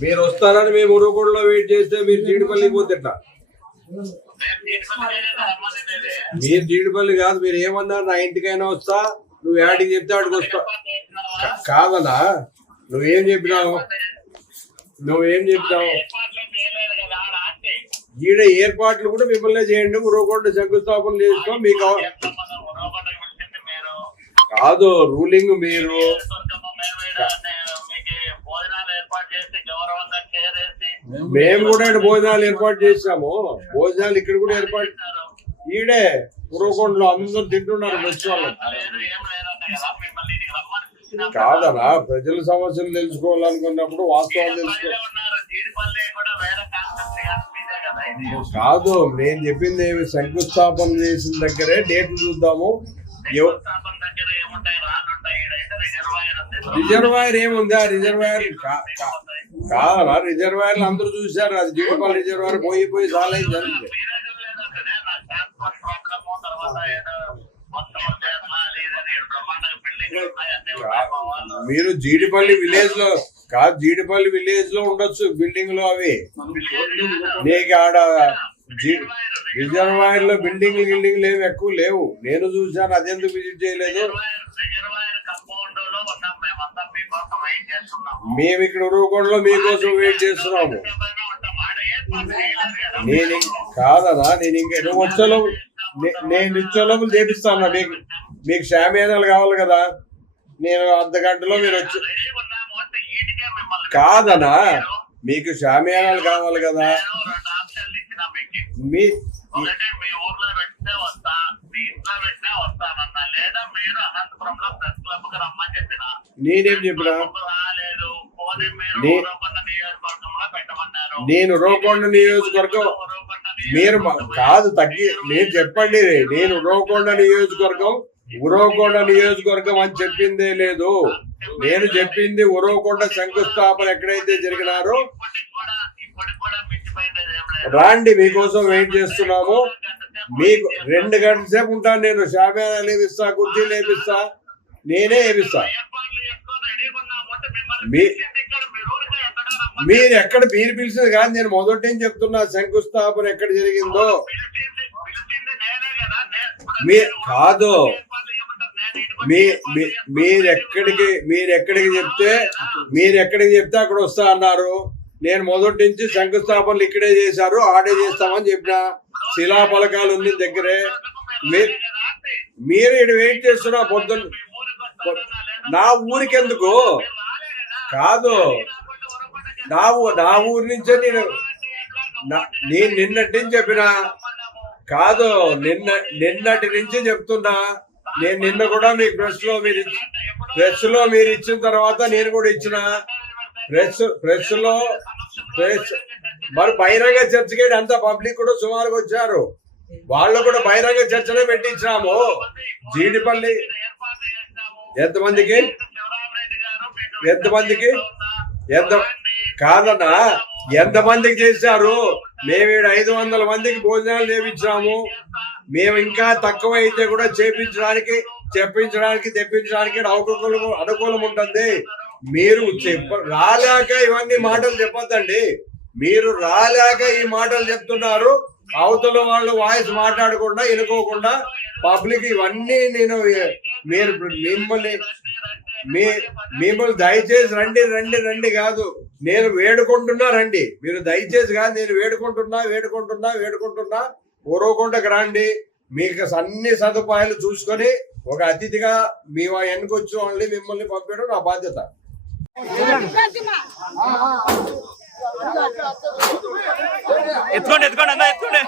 మీరు వస్తారని మేము ఉరవకొండలో వెయిట్ చేస్తే మీరు జీడిపల్లికి పోతే ఎట్లా? మీరు జీడిపల్లి కాదు, మీరు ఏమన్నారు? నా ఇంటికైనా వస్తా, నువ్వు యాడికి చెప్తే ఆడికి వస్తా. కాదనా, నువ్వేం చెప్పినావు? ఈడ ఏర్పాట్లు కూడా మిమ్మల్నే చేయండి, ఉరవకొండ శంకుస్థాపన చేసుకో. మీకు కాదు రూలింగ్, మీరు మేము కూడా భోజనాలు ఏర్పాటు చేసాము. భోజనాలు ఇక్కడ కూడా ఏర్పాటు ఈడే ఉరవకొండలో అందరూ తింటున్నారు. మెస్ వాళ్ళు కాదనా, ప్రజల సమస్యలు తెలుసుకోవాలనుకున్నప్పుడు వాస్తవాలు తెలుసుకో. కాదు, నేను చెప్పింది ఏమి, శంకుస్థాపన చేసిన దగ్గరే డేట్లు చూద్దాము. రిజర్వాయర్ ఏముంది? ఆ రిజర్వాయర్ కాదనా, రిజర్వాయర్లు అందరూ చూశారు. అది జీడిపల్లి రిజర్వాయర్ పోయి చాలా జరిగింది. మీరు జీడిపల్లి విలేజ్ లో కాదు, జీడిపల్లి విలేజ్ లో ఉండొచ్చు బిల్డింగ్ లో. అవి నీకు ఆడ రిజర్వాయర్ లో బిల్డింగ్లు ఏమి ఎక్కువ లేవు. నేను చూసాను, అదెందుకు విజిట్ చేయలేదు? మేము ఇక్కడ ఉరవకొండలో మీకోసం వెయిట్ చేస్తున్నాము. నేను కాదనా, నేను ఇంకా నేను నిత్యలోపులు చేపిస్తాను. మీకు షామియానాలు కావాలి కదా, నేను అర్ధ గంటలో మీరు వచ్చి. కాదనా, మీకు షామియానాలు కావాలి కదా. నేనేం చెప్పినా? నేను ఉరవకొండ నియోజకవర్గం మీరు కాదు మీరు చెప్పండి. నేను ఉరవకొండ నియోజకవర్గం అని చెప్పిందే లేదు. నేను చెప్పింది ఉరవకొండ శంకుస్థాపన ఎక్కడైతే జరిగినారో రాండి, మీకోసం వెయిట్ చేస్తున్నాము. మీకు 2 గంటల సేపు ఉంటాను నేను. షామియానాలు వేపిస్తా, కుర్చీలు వేపిస్తా, నేనే వేపిస్తా. మీరు ఎక్కడ మీరు పిలిచింది కాదు, నేను మొదటి నుంచి చెప్తున్నా శంకుస్థాపన ఎక్కడ జరిగిందో. కాదు, మీరెక్కడికి చెప్తే అక్కడ వస్తా అన్నారు. నేను మొదటి నుంచి శంకుస్థాపనలు ఇక్కడే చేశారు, ఆడే చేస్తామని చెప్పిన. శిలాఫలకాలు ఉంది దగ్గరే. మీరు ఇక్కడ వెయిట్ చేస్తున్నా పొద్దున్న. నా ఊరికెందుకు? కాదు, నా ఊరి నుంచే నేను నిన్నటి నుంచి చెప్పిన. కాదు, నిన్నటి నుంచి చెప్తున్నా. నేను నిన్న కూడా మీకు ప్రెస్ లో మీరు ఇచ్చిన తర్వాత నేను కూడా ఇచ్చిన. ప్రెస్ మరి బహిరంగ చర్చకి అంతా పబ్లిక్ కూడా సుమారుగా వచ్చారు. వాళ్ళు కూడా బహిరంగ చర్చనే పెట్టించినాము. జీడిపల్లి ఎంతమందికి కాదన్నా, ఎంతమందికి చేశారు? మేము 500 మందికి భోజనాలు చేయించాము. మేము ఇంకా తక్కువ అయితే కూడా తెప్పించడానికి అనుకూలం ఉంటుంది. మీరు రాలేక ఇవన్నీ మాటలు చెప్పొద్దండి. మీరు రాలేక ఈ మాటలు చెప్తున్నారు. అవతల వాళ్ళు వాయిస్ మాట్లాడకుండా వినుకోకుండా పబ్లిక్ ఇవన్నీ నేను మిమ్మల్ని దయచేసి రండి కాదు, నేను వేడుకుంటున్నా రండి. మీరు దయచేసి కాదు, నేను వేడుకుంటున్నా ఉరవకొండకు రండి. మీకు అన్ని సదుపాయాలు చూసుకొని ఒక అతిథిగా మీ ఎన్నుకొచ్చిన వాళ్ళని మిమ్మల్ని పంపడం నా బాధ్యత. ఎత్తుకోండి అన్న ఎత్తుకోండి.